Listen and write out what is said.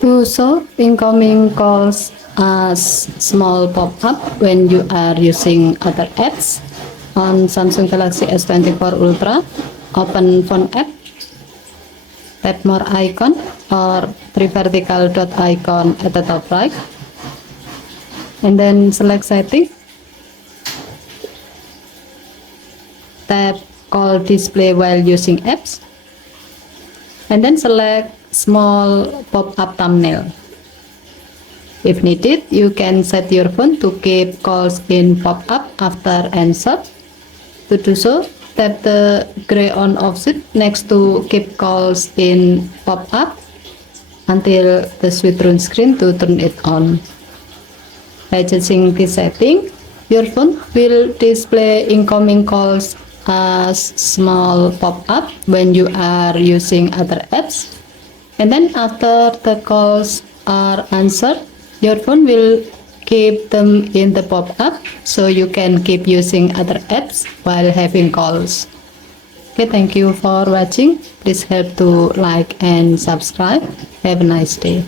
To show incoming calls as small pop-up when you are using other apps on Samsung Galaxy S24 Ultra, open Phone app, tap more icon or three vertical dot icon at the top right, and then select setting, tap call display while using apps, and then select small pop-up thumbnail. If needed, you can set your phone to keep calls in pop-up after answer. To do so, tap the gray on off switch next to keep calls in pop-up until the switch runs screen to turn it on. By changing this setting, your phone will display incoming calls as small pop-up when you are using other apps, and then after the calls are answered, your phone will keep them in the pop-up so you can keep using other apps while having calls. Okay, thank you for watching. Please help to like and subscribe. Have a nice day.